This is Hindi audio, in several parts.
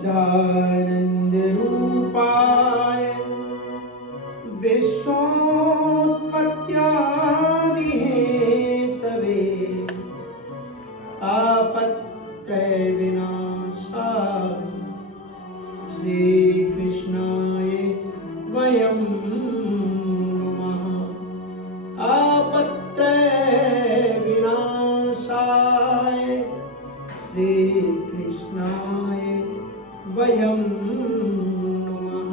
सच्चिदानंद रूपाय विश्वोत्पत्त्यादि हेतवे तापत्रय विनाशाय श्रीकृष्णाय वयं नुमः। तापत्रय विनाशाय श्रीकृष्णाय वयं नुमः।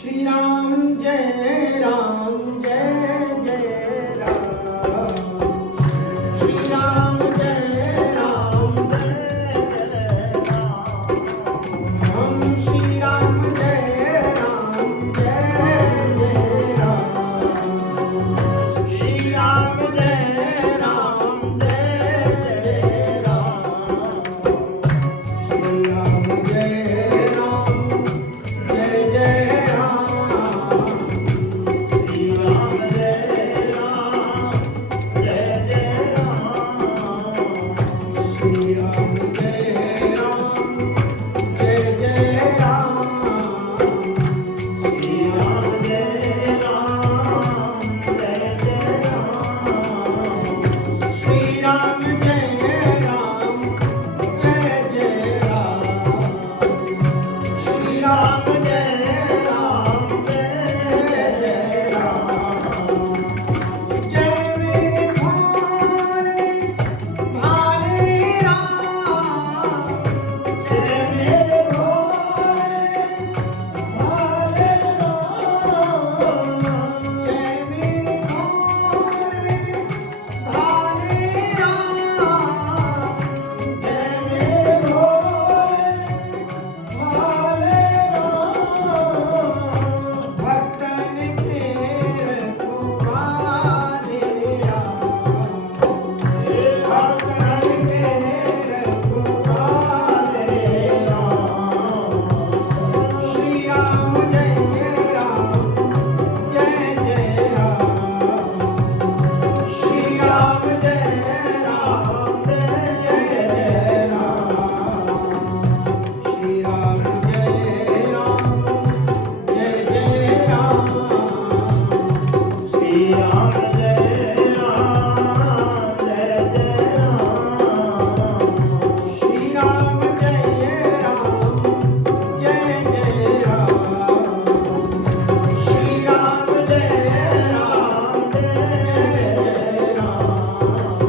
श्री राम जय जय राम। श्री राम जय जय राम। हम श्री राम जय जय राम। श्री राम जय राम। श्री राम जय राम जय जय राम। श्री राम जय राम जय जय राम। श्री राम जय राम जय जय राम। श्री राम जय राम जय जय राम। श्री राम जय राम जय जय राम। श्री राम जय राम जय जय राम। जय मेरे भाले भाले राम। जय मेरे भोले भाले राम। जय मेरे भोले भाले राम। जय मेरे भोले भाले राम। भक्तन के रखवाले राम। भक्तन के रखवाले राम। श्री राम जय राम जय जय राम। श्री राम जय राम जय जय राम। श्री राम जय राम जय जय राम। श्री राम जय राम जय जय राम। श्री राम जय राम जय जय राम। श्री राम जय राम जय जय राम।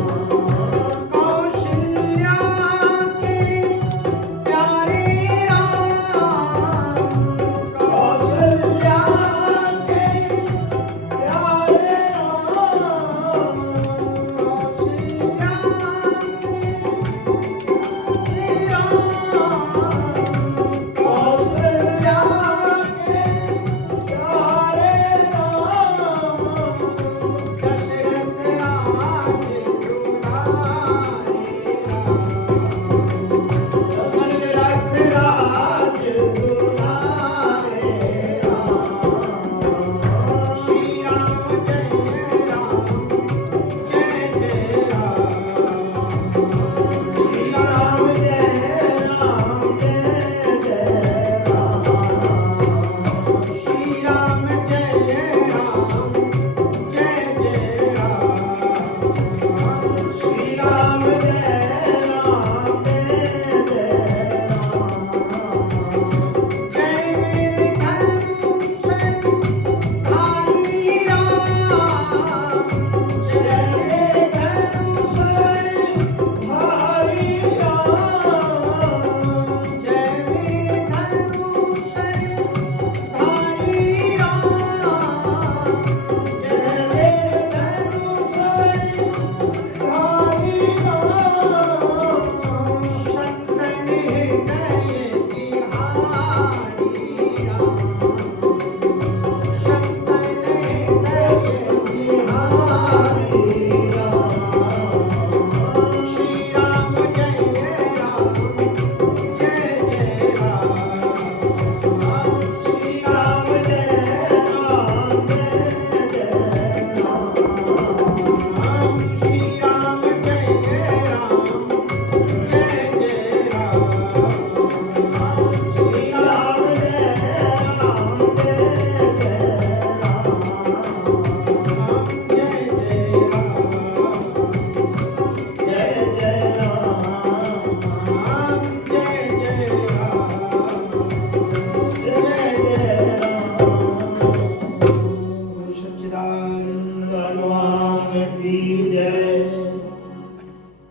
जय।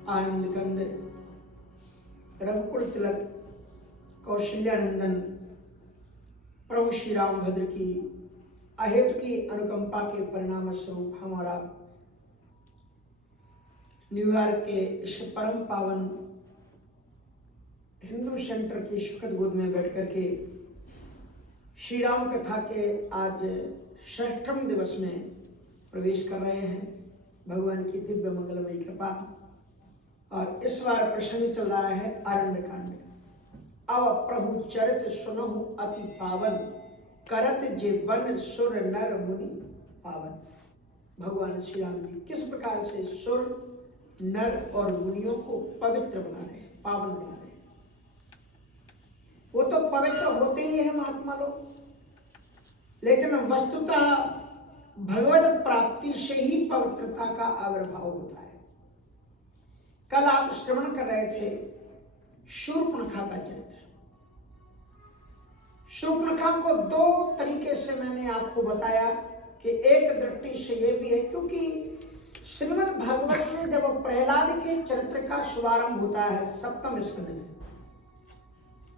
आनंद कंद रघुकुल तिलक कौशल्यानंदन प्रभु श्री रामभद्र की अहेतु की अनुकंपा के परिणाम स्वरूप हमारा न्यूयॉर्क के इस परम पावन हिंदू सेंटर की सुखद गोद में बैठ करके श्री राम कथा के आज 6वें दिवस में प्रवेश कर रहे हैं। भगवान की दिव्य मंगलमयी कृपा। और इस बार प्रसंग चल रहा है अरण्य कांड। अब प्रभु चरित सुनहु अति पावन, करत जे बन सुर नर मुनि पावन। भगवान श्री राम जी किस प्रकार से सुर नर और मुनियों को पवित्र बना रहे हैं, पावन बना रहे हैं। वो तो पवित्र होते ही हैं महात्मा लोग, लेकिन वस्तुतः भगवत प्राप्ति से ही पवित्रता का आविर्भाव होता है। कल आप श्रवण कर रहे थे शूर्पणखा का चरित्र। शूर्पणखा को 2 तरीके से मैंने आपको बताया कि एक दृष्टि से ये भी है, क्योंकि श्रीमद् भागवत में जब प्रहलाद के चरित्र का शुभारंभ होता है 7वें स्कंद में,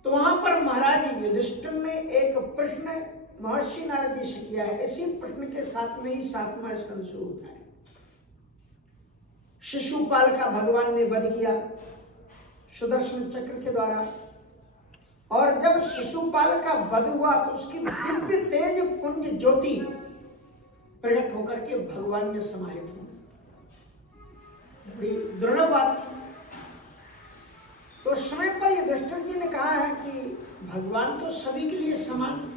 तो वहां पर महाराज युधिष्ठिर ने एक प्रश्न महर्षि नारद जी से किया है। इसी प्रश्न के साथ में ही 7वां स्कंद शुरू होता है। शिशुपाल का भगवान ने वध किया सुदर्शन चक्र के द्वारा, और जब शिशुपाल का वध हुआ तो उसकी दिव्य तेज पुंज ज्योति प्रकट होकर के भगवान में समाहित हुई। बड़ी दृढ़ बात थी। तो उस समय पर युधिष्ठिर जी ने कहा है कि भगवान तो सभी के लिए समान,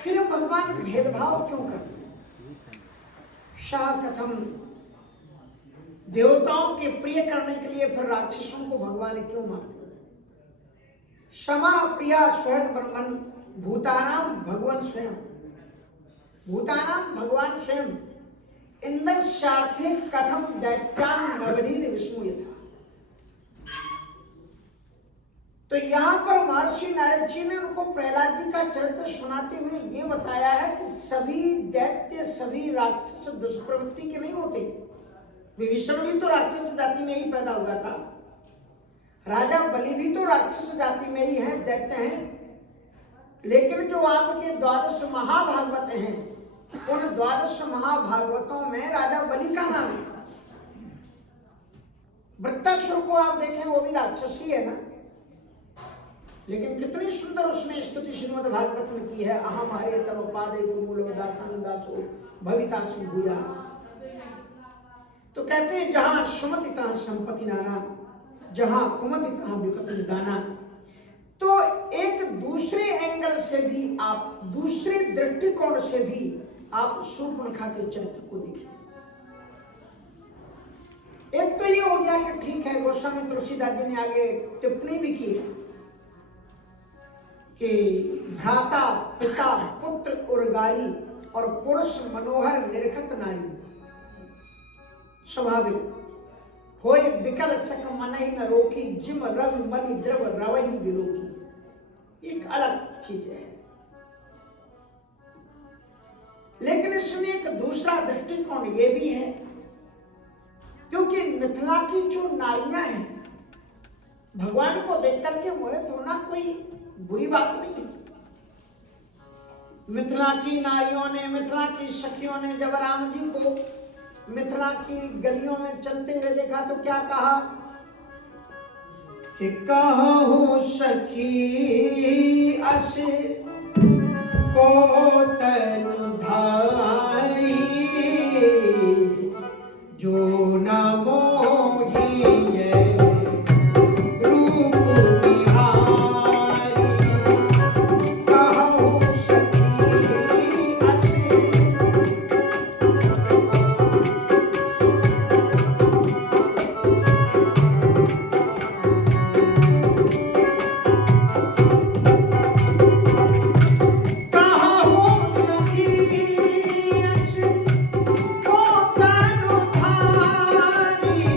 फिर भगवान भेदभाव क्यों करते हैं? शाह कथम, देवताओं के प्रिय करने के लिए फिर राक्षसों को भगवान क्यों मारते हैं? क्षमा प्रिया स्वहृद ब्रह्मन भूतानाम भगवान स्वयं। भूतानाम भगवान स्वयं इंद्र स्वार्थे कथम दैत्यान नवनीत विष्णु यथा। तो यहां पर महर्षि नारद जी ने उनको प्रहलाद जी का चरित्र सुनाते हुए ये बताया है कि सभी दैत्य, सभी राक्षस दुष्प्रवृत्ति के नहीं होते। विभीषण भी तो राक्षस जाति में ही पैदा हुआ था, राजा बलि भी तो राक्षस जाति में ही है, दैत्य हैं। लेकिन जो आपके 12 महाभागवत हैं, उन 12 महाभागवतों में राजा बलि का नाम है। वृत्तासुर को आप देखें, वो भी राक्षस ही है ना, लेकिन कितनी सुंदर उसने स्तुति श्रीमद् भागवत में की है। अहम हरे तव पादे कुमूलो दातानुदासो भवितास्मि भूया। तो कहते हैं जहां सुमति तहां संपत्ति नाना, जहां कुमति तहां विपत्ति निदाना। तो एक दूसरे एंगल से भी आप, दूसरे दृष्टिकोण से भी आप शूर्पणखा के चरित्र को देखें। एक तो ये हो गया कि ठीक है, गोस्वामी तुलसीदास जी ने आगे टिप्पणी भी की है कि भ्राता पिता पुत्र उर्गारी और पुरुष मनोहर निरखत नारी स्वाभाविक होय विकल सक मन ही न रोकी, जिम रवि मनि द्रव रवि विलोकी। एक अलग चीज है, लेकिन इसमें एक दूसरा दृष्टिकोण ये भी है, क्योंकि मिथिला की जो नारियां हैं भगवान को देख करके मोहित होना कोई बुरी बात नहीं। मिथिला की नारियों ने, मिथिला की सखियों ने जब राम जी को मिथिला की गलियों में चलते हुए देखा तो क्या कहा कि कहूं सखी अस को तनु धारी, जो न मोहिए रूप निहारी। कहूं सखी अस को तनु धारी,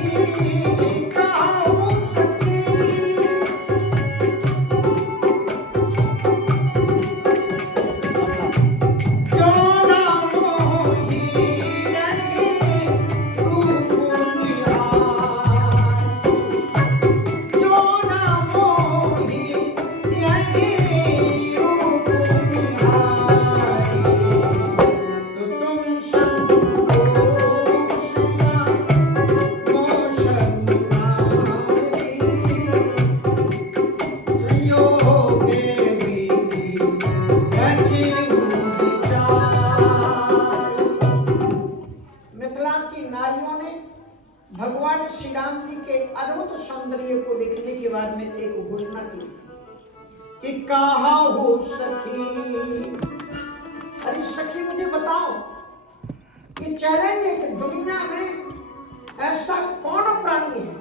नारियों ने भगवान श्री राम जी के अद्भुत सौंदर्य को देखने के बाद में एक घोषणा की कि कहाँ हो सखी, अरे सखी मुझे बताओ, कि चैलेंज है कि दुनिया में ऐसा कौन प्राणी है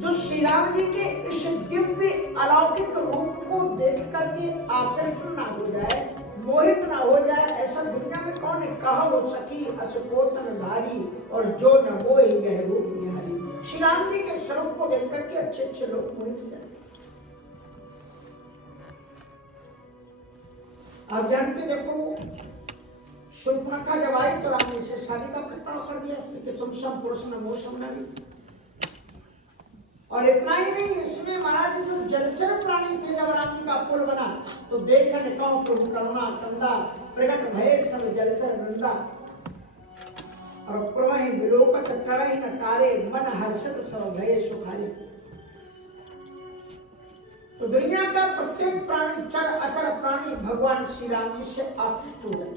जो श्री राम जी के इस दिव्य अलौकिक रूप को देख करके आकर्षित ना हो जाए, मोहित ना हो जाए। ऐसा दुनिया में कौन है? कहा हो सकी असकोतन धारी और जो न मोहे यह रूप निहारी। श्री राम जी के स्वरूप को देख करके अच्छे अच्छे लोग मोहित हो जाते। आप जानते, देखो शूर्पणखा जब आई तो राम ने से शादी का प्रस्ताव कर दिया कि तुम सब पुरुष न मोह समनाली। और इतना ही नहीं, इसमें महाराज जो जलचर प्राणी थे, जब राम जी का पुल बना तो देखन कहो प्रभु करुणा कंदा, प्रकट भय सब जलचर नंदा। और प्रवाही विलोकत करहि न टारे, मन हर्षित सब भय सुखारी। तो दुनिया का प्रत्येक प्राणी, चर अचर प्राणी भगवान श्री राम जी से आकृष्ट हो गए।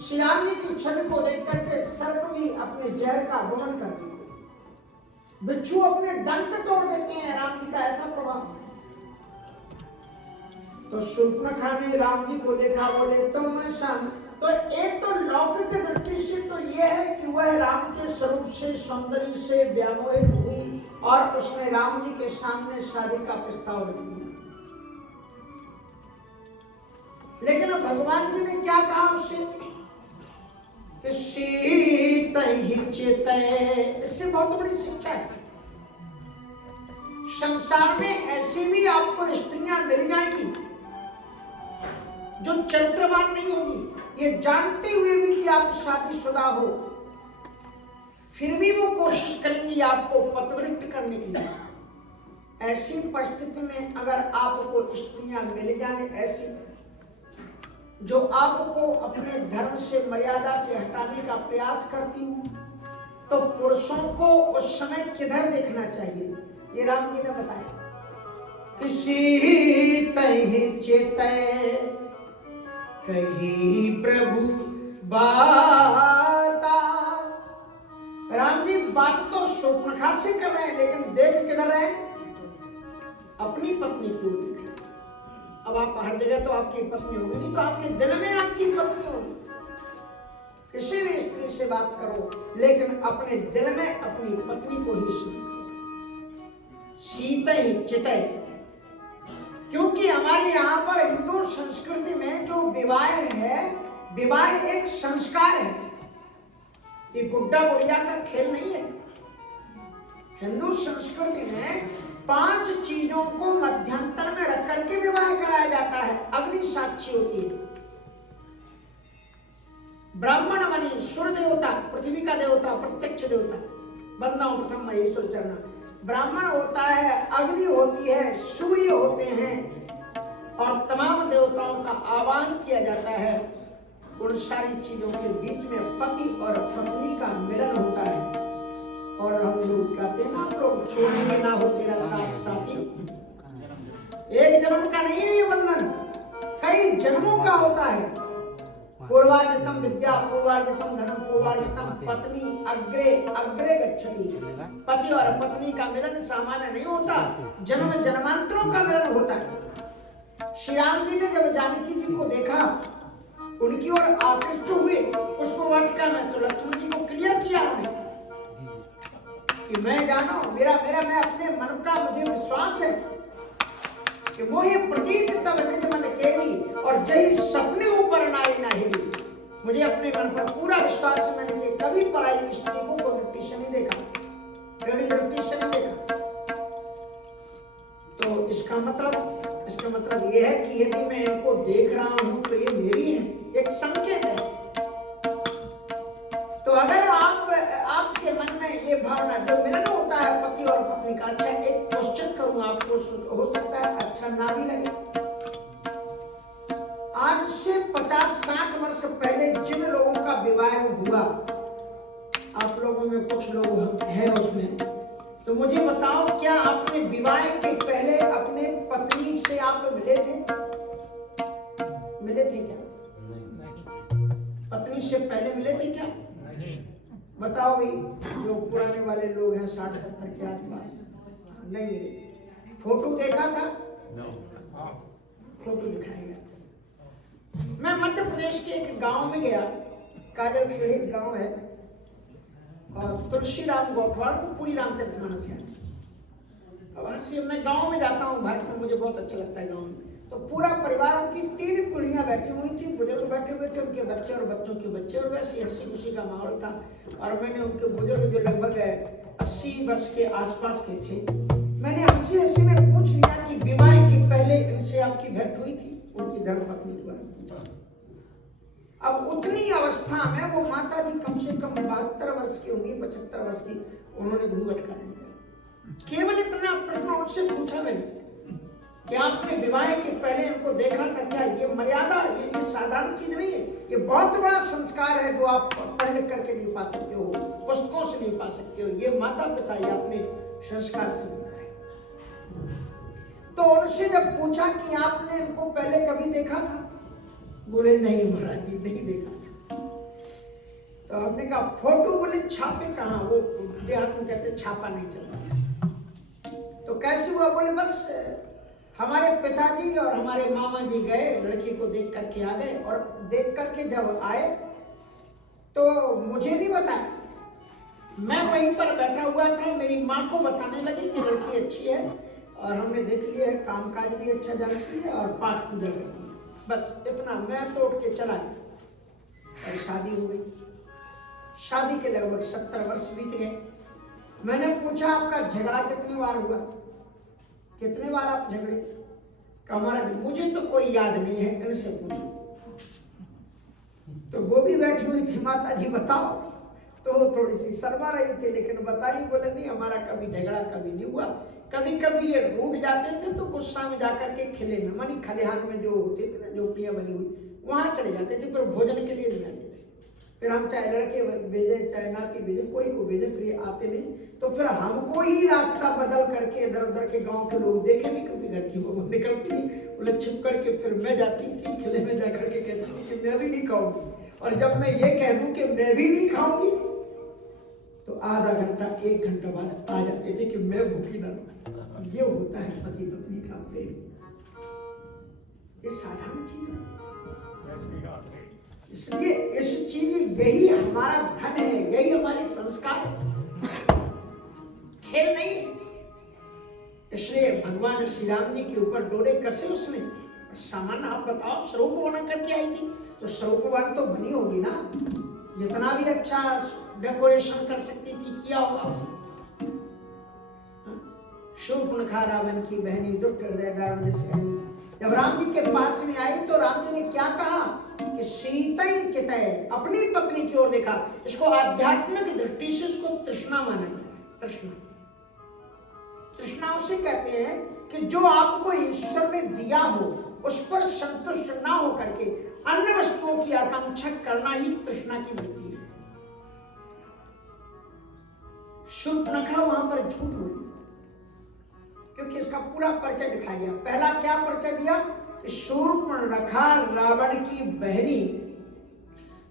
श्री राम जी की छवि को देख करके सर्प भी अपने जहर का गमन करते हैं, बिच्छू अपने डंक तोड़ देते हैं। राम जी का ऐसा प्रभाव। तो शूर्पणखा ने राम जी को देखा, बोले तुम सम। तो एक तो लौकिक दृष्टि से तो यह है कि वह राम के स्वरूप से, सौंदर्य से व्यामोहित हुई और उसने राम जी के सामने शादी का प्रस्ताव रख दिया। लेकिन भगवान जी ने क्या कहा उससे कि सीतहि चितय। इससे बहुत बड़ी शिक्षा है। संसार में ऐसी भी आपको स्त्रियां मिल जाएंगी जो चरित्रवान नहीं होगी, ये जानते हुए भी कि आप शादीशुदा हो, फिर भी वो कोशिश करेंगी आपको पतिव्रत करने की। ऐसी परिस्थिति में अगर आपको स्त्रियां मिल जाएं ऐसी जो आपको अपने धर्म से, मर्यादा से हटाने का प्रयास करती हूं, तो पुरुषों को उस समय किधर देखना चाहिए? ये राम जी ने बताया कि सीतहि चितय कही प्रभु बाता। राम जी बात तो शूर्पणखा से कर रहे हैं, लेकिन देख किधर रहे? अपनी पत्नी को देख रहे। अब आप हर जगह तो आपकी पत्नी होगी नहीं, तो आपके दिल में आपकी पत्नी होगी। किसी भी स्त्री से बात करो, लेकिन अपने दिल में अपनी पत्नी को ही सुनो। सीतहि चितय, क्योंकि हमारे यहाँ पर हिंदू संस्कृति में जो विवाह है, विवाह एक संस्कार है, ये गुड्डा गुड़िया का खेल नहीं है। हिंदू संस्कृति में 5 चीजों को मध्यांतर में रख करके विवाह कराया जाता है। अग्नि साक्षी होती है, ब्राह्मण मणि, सूर्य देवता, पृथ्वी का देवता, प्रत्यक्ष देवता, बंदाओं प्रथम महेश्वर चरण। ब्राह्मण होता है, अग्नि होती है, सूर्य होते हैं, और तमाम देवताओं का आह्वान किया जाता है। उन सारी चीजों के बीच में पति और पत्नी का मिलन होता है। और हम लोग कहते हैं ना, आप लोग छोड़ने में ना हो तेरा साथ साथी। एक जन्म का नहीं है ये बंधन, कई जन्मों का होता है। पूर्वार्जितम विद्या, पूर्वार्जितम धनम, पूर्वार्जितम पत्नी अग्रे अग्रे गच्छति। पति और पत्नी का मिलन सामान्य नहीं होता, जन्म जन्मांतरों का मिलन होता है। श्री राम जी ने जब जानकी जी को देखा, उनकी ओर आकृष्ट हुए पुष्पवाटिका में, तो लक्ष्मण जी को क्लियर किया उन्होंने कि मैं जानो, मेरा मैं अपने मन का मुझे विश्वास है कि मोहि प्रतीत तब निज मन केली, और जही सपने ऊपर नारी नाहेली। मुझे अपने मन पर पूरा विश्वास है, मैंने कभी पराई स्त्री को दृष्टि से नहीं देखा, गड़ी दृष्टि से नहीं देखा। तो इसका मतलब ये है कि यदि मैं इनको देख रहा हूं तो ये मेरी है, एक संकेत है। तो अगर आपके मन में ये भावना, जो मिलन होता है पति और पत्नी का, अच्छा एक क्वेश्चन करूं आपको, हो सकता है अच्छा ना भी लगे। आज से 50-60 वर्ष पहले जिन लोगों का विवाह हुआ, आप लोगों में कुछ लोग हैं उसमें, तो मुझे बताओ, क्या आपने विवाह के पहले अपने पत्नी से आप मिले थे क्या? पत्नी से पहले मिले थे क्या? बताओ भाई, जो पुराने वाले लोग हैं 60-70 के आसपास, नहीं फोटो देखा था? फोटो दिखाया गया। मैं मध्य प्रदेश के एक गांव में गया, काजल खेड़ी गांव है, और तुलसीराम गौठवाल को पूरी रामचरितमानस है। अब हंसी, मैं गांव में जाता हूँ भारत में, मुझे बहुत अच्छा लगता है गांव में। तो पूरा परिवार, उनकी 3 पीढ़ियां बैठी हुई थी, बुजुर्ग बैठे हुए थे, उनके बच्चे और बच्चों के बच्चे, और वैसे हंसी खुशी का माहौल था। और मैंने उनके बुजुर्ग जो लगभग 80 वर्ष के आसपास के थे, मैंने हंसी हंसी में पूछ लिया कि विवाह के पहले इनसे आपकी भेंट हुई थी? उनकी धर्मपत्नी के बारे में पूछा। अब उतनी अवस्था में वो माता जी कम से कम 72 वर्ष की होंगी, 75 वर्ष की, उन्होंने घूंघट कर लिया। केवल इतना प्रश्न उनसे पूछा मैंने कि आपने विवाह के पहले इनको देखा था क्या? ये मर्यादा, ये साधारण चीज नहीं है, ये बहुत बड़ा संस्कार है जो आप पढ़ लिख करके नहीं पा सकते हो, पुस्तकों से नहीं पा सकते हो। ये माता पिता ये अपने संस्कार से मिलता है। तो उनसे जब पूछा कि आपने इनको पहले कभी देखा था? बोले नहीं महाराज जी, नहीं देखा था। तो हमने कहा फोटो? बोले छापे कहाँ, वो देहात में कहते छापा नहीं चल रहा। तो कैसे हुआ? बोले बस हमारे पिताजी और हमारे मामा जी गए, लड़की को देख करके आ गए, और देख करके जब आए तो मुझे नहीं बताया, मैं वहीं पर बैठा हुआ था, मेरी माँ को बताने लगी कि लड़की अच्छी है और हमने देख लिया है, कामकाज भी अच्छा जानती है और पाठ पूजा करती है, बस इतना। मैं तो उठ के चला गया और शादी हो गई। शादी के लगभग 70 वर्ष बीत गए। मैंने पूछा आपका झगड़ा कितनी बार हुआ, कितने बार आप झगड़े? हमारा मुझे तो कोई याद नहीं है, इनसे पूछो। तो वो भी बैठी हुई थी, माता जी बताओ। तो वो थोड़ी सी शर्मा रही थी, लेकिन बताई। बोले नहीं, हमारा कभी झगड़ा कभी नहीं हुआ। कभी कभी ये रूठ जाते थे तो गुस्सा में जाकर के खिले में, मानी खलिहान में जो होते थे ना, झोपड़ियां बनी हुई, वहां चले जाते थे, पर भोजन के लिए नहीं आते थे। फिर हम चाहे लड़के भेजे चाहे नाती भेजे, कोई को भेजे, फिर ये आते नहीं। तो फिर हमको ही रास्ता बदल करके इधर उधर के गांव के लोग देखे नहीं, कभी घर की वो निकलती नहीं, बोले छिप करके फिर मैं जाती थी किले में जाकर के कहती थी कि मैं भी नहीं खाऊंगी। और जब मैं ये कह दूं कि मैं भी नहीं खाऊंगी, तो आधा घंटा 1 घंटा बाद आ जाते थे कि मैं भूखी ना रहूं। ये होता है पति पत्नी का प्रेम, ये साधारण चीज है। इसलिए इस चीज, यही हमारा धन है, यही हमारे संस्कार है, खेल नहीं। इसलिए भगवान श्री राम जी के ऊपर डोरे कसे उसने। सामान्य आप बताओ, स्वरूप बना करके आई थी, तो स्वरूपवान तो बनी होगी ना, जितना भी अच्छा डेकोरेशन कर सकती थी किया होगा। शूर्पणखा रावण की बहनी, दुष्ट हृदय दारुण जैसी बहनी, जब राम जी के पास में आई तो राम जी ने क्या कहा कि सीतई चितय, अपनी पत्नी की ओर देखा। इसको आध्यात्मिक दृष्टि से इसको तृष्णा माना गया है। तृष्णा, तृष्णा उसे कहते हैं कि जो आपको ईश्वर ने दिया हो उस पर संतुष्ट ना हो करके अन्य वस्तुओं की आकांक्षा करना ही तृष्णा की वृत्ति है। शूर्पणखा वहां पर झूठ हुई, क्योंकि इसका पूरा परिचय दिखाया गया। पहला क्या परिचय दिया कि शूर्पणखा रावण की बहनी,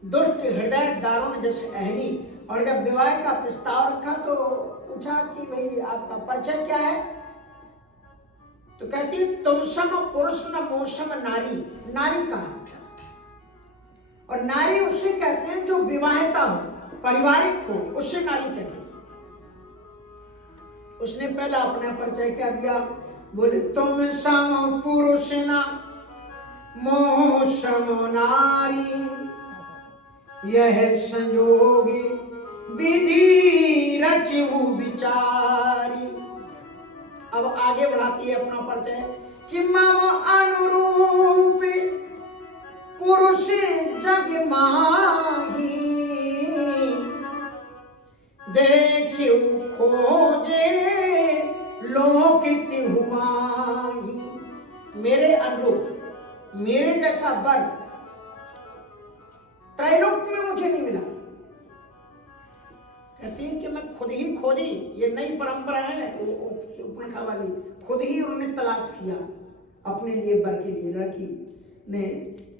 दुष्ट हृदय दारुण जैसे अहनी। और जब विवाह का प्रस्ताव रखा तो पूछा कि भाई आपका परिचय क्या है? तो कहती तुम सम पुरुष न मोसम नारी। नारी कहा, और नारी उसे कहते हैं जो विवाहिता हो, पारिवारिक हो, उससे नारी कहते हैं। उसने पहला अपना परिचय क्या दिया? बोले तुम सम पुरुष न मोसम नारी, यह संजोगी विधि रचहु विचारी। अब आगे बढ़ाती है अपना परिचय कि मम अनुरूप पुरुष जग माही, देखियो खोजे लोक तिहु माही। मेरे अनुरूप, मेरे जैसा वर त्रैलोक में मुझे नहीं मिला। कहती है कि मैं खुद ही खोजी, ये नई परंपरा है शूर्पणखा वाली, खुद ही उन्होंने तलाश किया अपने लिए वर के लिए। लड़की ने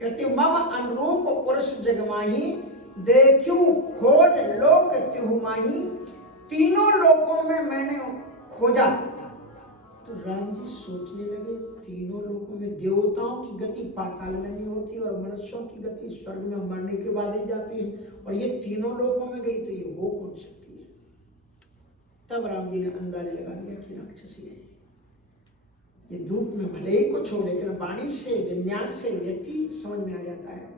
कहती मम अनुरूप पुरुष जगमाही, देखू खोज लोक तिहु माही। तीनों लोकों में मैंने खोजा। तो राम जी सोचने लगे, तीनों लोकों में देवताओं की गति पाताल में नहीं होती और मनुष्यों की गति स्वर्ग में मरने के बाद ही जाती है, और ये तीनों लोकों में गई तो ये हो कौन सकती है। तब राम जी ने अंदाजा लगा दिया कि राक्षसी है ये। धूप में भले ही कुछ हो, लेकिन वाणी से विन्यास से व्यक्ति समझ में आ जाता है।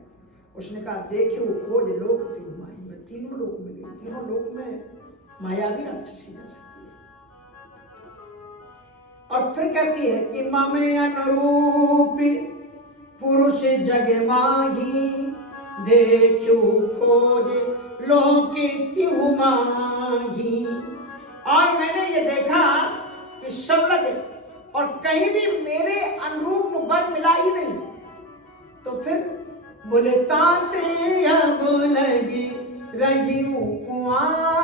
उसने कहा देखियो खोज लोक तिहु माही, मैं तीनों लोक में गई, तीनों लोक में माया भी राक्षसी जा सकती है। और फिर कहती है कि ममे अनुरूप पुरुष जग माही, देखियो खोज लोक तिहु माही। और मैंने ये देखा कि सब लगे और कहीं भी मेरे अनुरूप वर मिला ही नहीं। तो फिर बोले ताते अब लगी रही कुआं